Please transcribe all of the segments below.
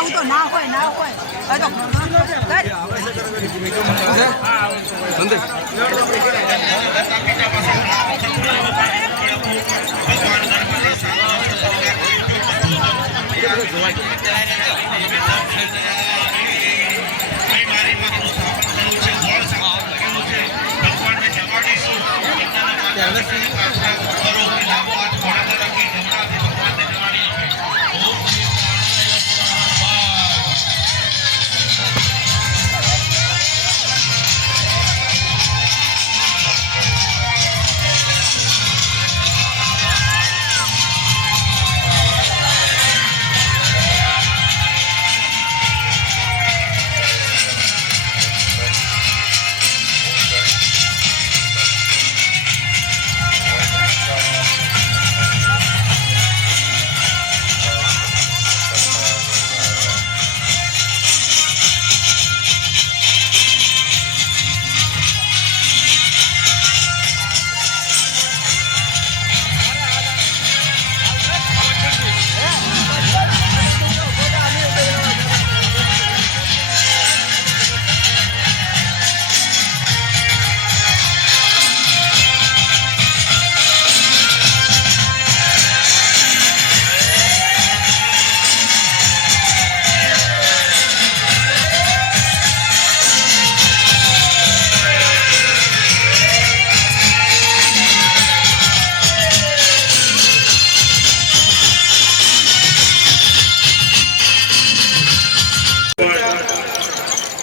આવું તો ના હોય ના હોય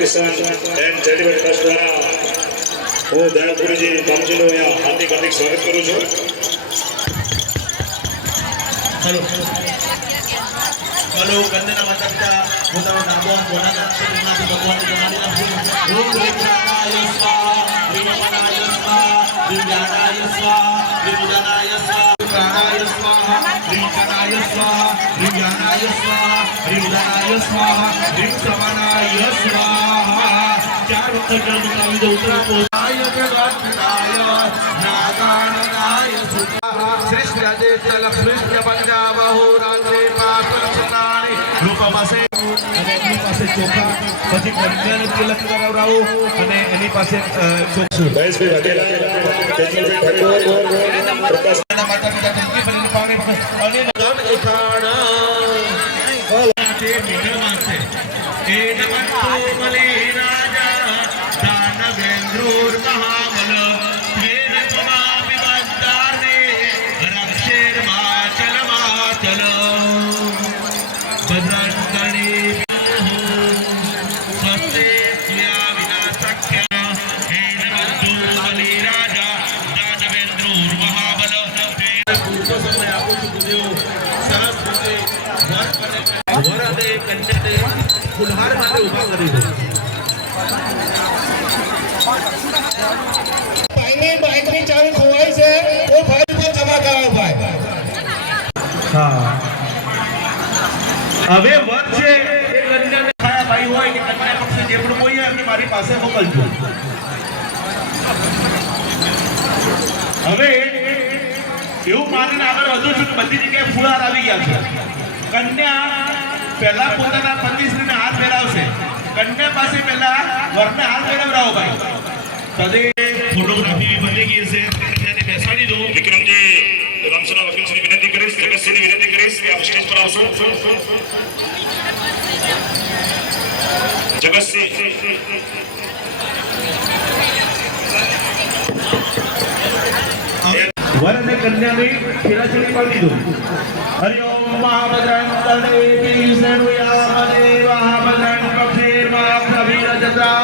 કિસાન એન્ડ ચેરિટેબલ ટ્રસ્ટ દ્વારા હું દયાપુરીજી ગામજીનું અહીંયા હાર્દિક હાર્દિક સ્વાગત કરું છું. હલો હલો કંદના માતા પિતા પોતાનો ડાબો હાથ વડા નાખશે તેમનાથી ભગવાનને જમાડી નાખશે. ઓમ વિઘ્નાય સ્વાહા વિઘ્નાય સ્વાહા વિઘ્નાય સ્વાહા વિઘ્નાય સ્વાહા પ્રાણાય સ્વાહા વિઘ્નાય સ્વાહા વિઘ્નાય સ્વાહા વિઘ્નાય સ્વાહા વિઘ્નમાનાય સ્વાહા. ચાર વખત જળ નીકાળી દો. ઉત્તરાય જગતનાય નાગાનનાય સુતા શ્રેષ્ઠ રાધે લક્ષ્મી પંજાબહુ રાત્રે પાપન સુતાની રૂપમસે. અને એની પાસે ચોખા પછી કન્યાને તિલક કરાવરાવો અને એની પાસે મહેશભાઈ વાઘેલા, તેજલભાઈ ઠાકોર, પ્રકાશ માતા પિતા તરીકે બની પાણી અને ધન એખાણા તે મીઠામાં છે. એ નમસ્તો બલી રાજા દાનવેન્દ્રોર મહાબલ વેદ પમામિ વંદાને રક્ષેર માચલ માચલ ભદ્રાંગણી સ્વસ્તે સુયા વિનાશક્ય. હે નમસ્તો બલી રાજા દાનવેન્દ્રોર મહાબલ પૂર્વ સમય આપું છું ગુરુદેવ સરસ રીતે વર અને કન્યાને ફુલહાર માટે ઉભા કરી દો. ભાઈની બાઇકની ચાવી ખોવાઈ છે તો ભાઈ પર જમા કરાવો ભાઈ. હા હવે વર છે એ કન્યાને ખાયા ભાઈ હોય કે કન્યા પક્ષે જે પણ કોઈ હોય મારી પાસે મોકલજો. હવે એવું માનીને આગળ વધુ છું કે બધી જગ્યાએ ફુલાર આવી ગયા છે. કન્યા પહેલા પોતાના પતિશ્રીને હાથ ફેરાવશે. કન્યા પાસે પહેલા વરને હાથ ફેરવરાવો ભાઈ. તદે ફોટોગ્રાફી બની ગઈ છે કન્યાને બેસાડી દો. વિક્રમજી રામસરા વકીલશ્રીની વિનંતી કરીશ, જગતસિંહની વિનંતી કરીશ કે આપ સ્ટેજ પર આવશો. જગતસિંહ વર અને કન્યાને ફેરાચડી પાડી દો. હરિ ઓમ મહાભદ્રાય તદેવી સર્વયા મદેવા ભદ્રાય પક્ષેર મહાપ્રભિરજતા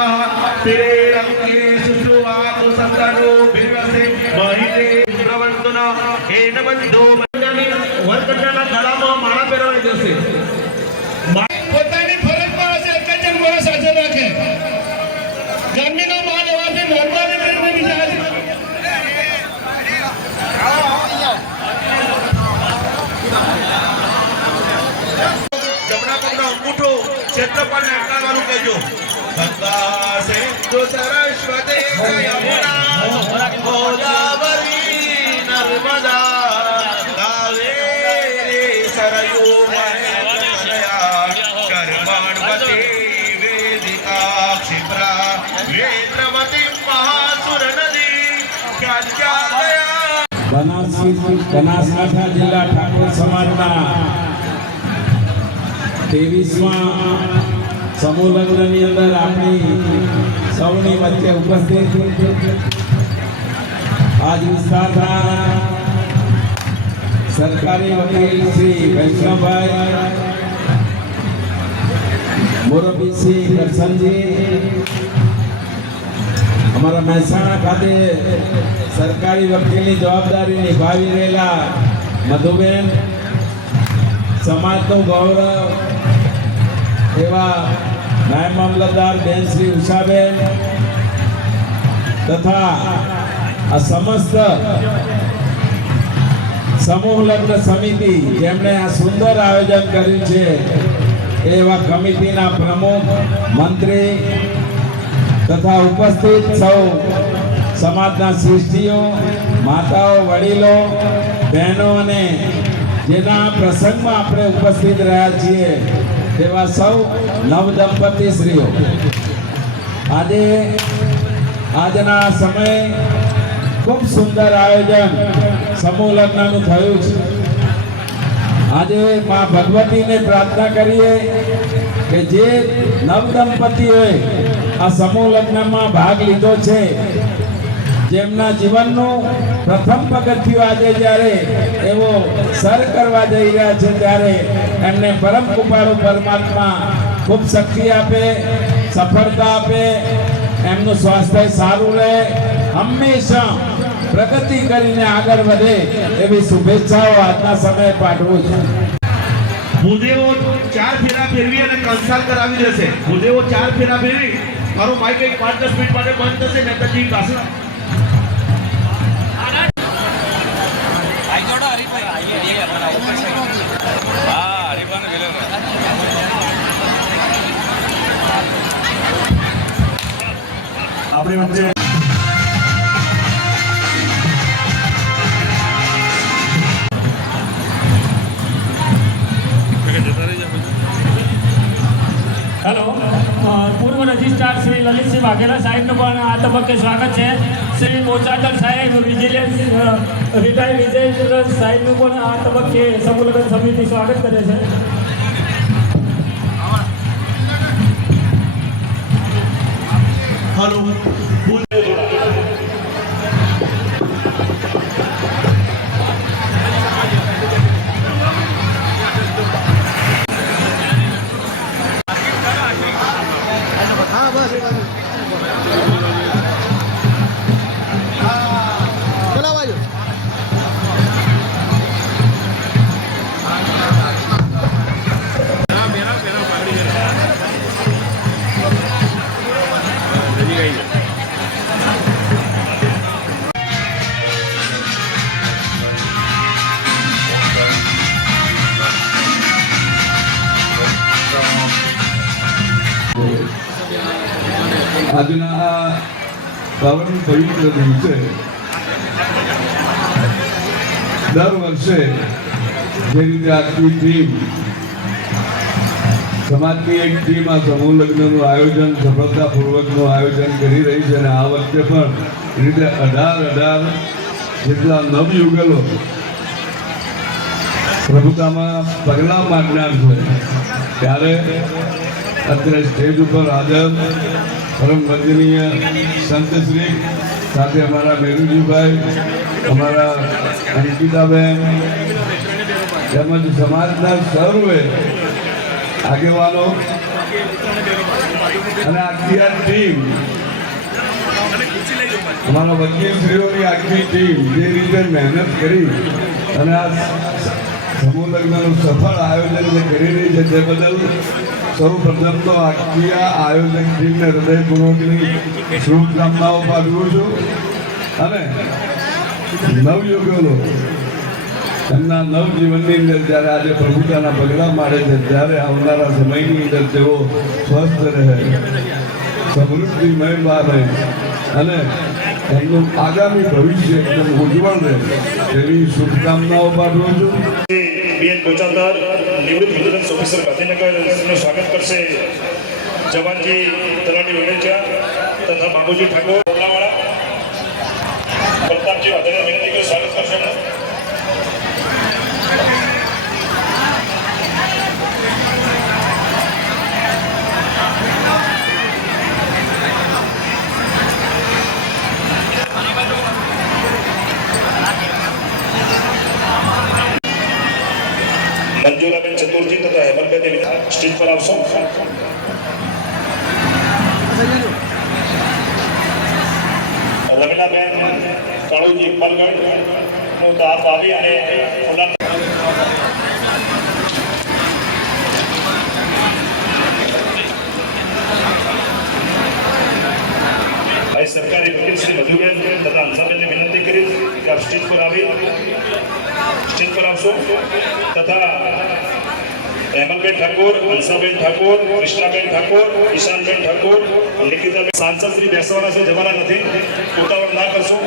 તેરે રંગે સુષુવાતો સંતનો વિરસે મહિતે પ્રવર્તના હે નમંદો. વર કન્યાના ગળામાં માળા પહેરાવી દેશે. પોતાની ફરજમાં હશે એક જ મોડા સાથે રાખે. જમીનો માલ એવાથી નોર્મલી કરીને બીજા જમણા પગનો અંગૂઠો ક્ષેત્રફળને આકારવાનું કહેજો. ગંગા સિંધુ સરસ્વતી યમુના ગોદાવરી નર્મદા કાવેરી સરયુ મહેશ્વરા બનાસકાંઠા જિલ્લા ઠાકોર સમાજના 23મા સમૂહ લગ્નની અંદર આપણી સૌની વચ્ચે ઉપસ્થિત આજ વિસ્તારના સરકારી વકીલ શ્રી વૈષ્ણવભાઈ, મોરબી શ્રી કરશનજી, અમારા મહેસાણા ખાતે સરકારી વકીલની જવાબદારી નિભાવી રહેલા મધુબેન, સમાજનું ગૌરવ એવા નાયબ મામલતદાર બેન શ્રી ઉષાબેન તથા આ સમસ્ત સમૂહ લગ્ન સમિતિ જેમણે આ સુંદર આયોજન કર્યું છે એવા કમિટીના પ્રમુખ, મંત્રી તથા ઉપસ્થિત સૌ સમાજના શ્રેષ્ઠીઓ, માતાઓ, વડીલો, બહેનો અને જેના પ્રસંગમાં આપણે ઉપસ્થિત રહ્યા છીએ તેવા સૌ નવદંપતી શ્રીઓ, આજે આજના સમયે ખૂબ સુંદર આયોજન સમૂહ લગ્નનું થયું છે. આજે મા ભગવતીને પ્રાર્થના કરીએ કે જે નવદંપતીઓએ આ સમૂહ લગ્નમાં ભાગ લીધો છે, જેમના જીવનનું પ્રથમ પગથિયું આજે જ્યારે એવો સર કરવા જઈ રહ્યા છે ત્યારે એમને પરમ કૃપાળુ પરમાત્મા ખૂબ શક્તિ આપે, સફળતા આપે, એમનું સ્વાસ્થ્ય સારું રહે, હંમેશા પ્રગતિ કરીને આગળ વધે એવી શુભેચ્છાઓ આજના સમયે પાઠવું છું. ભૂદેવો 4 ફેરા ફેરવી અને કંસાલ કરાવી દેશે. ભૂદેવો 4 ફેરા ફેરવી મારો માઈક એક 5-10 મિનિટ માટે બંધ થશે. નેતાજી પાસે આપણી વચ્ચે હેલો, પૂર્વ રજિસ્ટ્રાર શ્રી લલિતસિંહ વાઘેલા સાહેબનું પણ આ તબક્કે સ્વાગત છે. શ્રી મોચાટલ સાહેબ, વિજિલન્સ રિટાયર્ડ વિજય સાહેબનું પણ આ તબક્કે સમૂહ લગ્ન સમિતિ સ્વાગત કરે છે. હલો આજના આ પાવન પવિત્ર દિવસે દર વર્ષે જે રીતે આખી ટીમ, સમાજની એક ટીમ આ સમૂહ લગ્નનું આયોજન સફળતાપૂર્વકનું આયોજન કરી રહી છે અને આ વખતે પણ રીતે 18 જેટલા નવયુગલો પ્રભુતામાં પગલાં માંડનાર છે ત્યારે અત્યારે સ્ટેજ ઉપર હાજર પરમ વંદનીય સંતશ્રી સાથે અમારા મેરુજીભાઈ, અમારા અંકિતાબેન તેમજ સમાજના સર્વે આગેવાનો અને આખી આ ટીમ, અમારા વકીલશ્રીઓની આખી ટીમ જે રીતે મહેનત કરી અને આ સમૂહ લગ્નનું સફળ આયોજન જે કરી રહી છે તે બદલ સૌ પ્રથમ તો આખી આ આયોજક ટીમને હૃદયપૂર્વકની શુભકામનાઓ પાઠવું છું અને નવયુગલો એમના નવજીવનની અંદર જ્યારે આજે પ્રભુતાના પગલાં મારે છે ત્યારે આવનારા સમયની અંદર તેઓ સ્વસ્થ રહે, સમૃદ્ધિમય રહે અને એમનું આગામી ભવિષ્ય એકદમ ઉજ્જવળ રહે તેવી શુભકામનાઓ પાઠવું છું. બેન ગોચાદાર, નિવૃત્ત વિજિલન્સ ઓફિસર ગાંધીનગરનું સ્વાગત કરશે જવાનજી તલાટી વડેચા તથા બાબુજી ઠાકોર, પ્રતાપજી વાઘેલા વિનંતી કરી સ્વાગત કરશે. ઠાકોરજી તથા હેમલબેન સ્ટેજ પર આવશો. રમીલાબેન કાળુજી ઇકબાલગઢ નું દાપ આવી અને ફૂલા ભાઈ સરકારી વકીલ શ્રી મધુબેન તથા હંસાબેનને વિનંતી કરી કે આપ સ્ટેજ પર આવી સ્ટેજ પર આવશો તથા હેમલબેન ઠાકોર, હંસાબેન ઠાકોર, કૃષ્ણાબેન ઠાકોર, ઈશાનબેન ઠાકોર, નિકિતાબેન સાંસદ શ્રી બેસવાના છે, જવાના નથી, ઉતાવળ ના કરશો.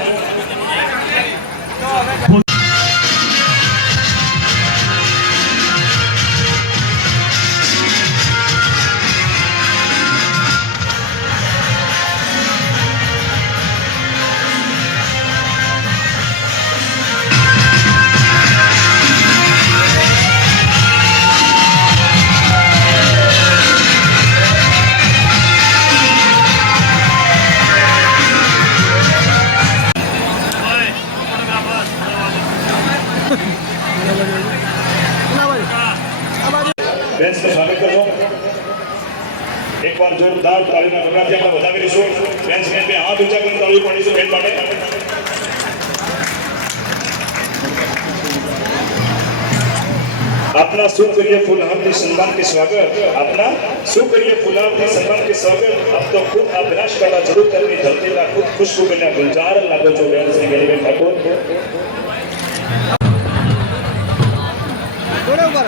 બેન્ચ નું સ્વાગત કરશો. એકવાર જોરદાર તાળીના ગગડાથી આપણે વધાવી લઈશું. બેન્ચને બે હાથ ઊંચા કરીને તાળી પાડીશું બેન માટે. अपना શું કરીએ ફૂલહારથી સન્માન કે સ્વાગત, अपना શું કરીએ ફૂલહારથી સન્માન કે સ્વાગત. अब तो खुद आप विनाश करना जरूर करनी धरती का खुद खुशबू बना गुलजार लागो છો બેન શ્રી ગેલીબેન ઠાકોર. થોડા ઉપર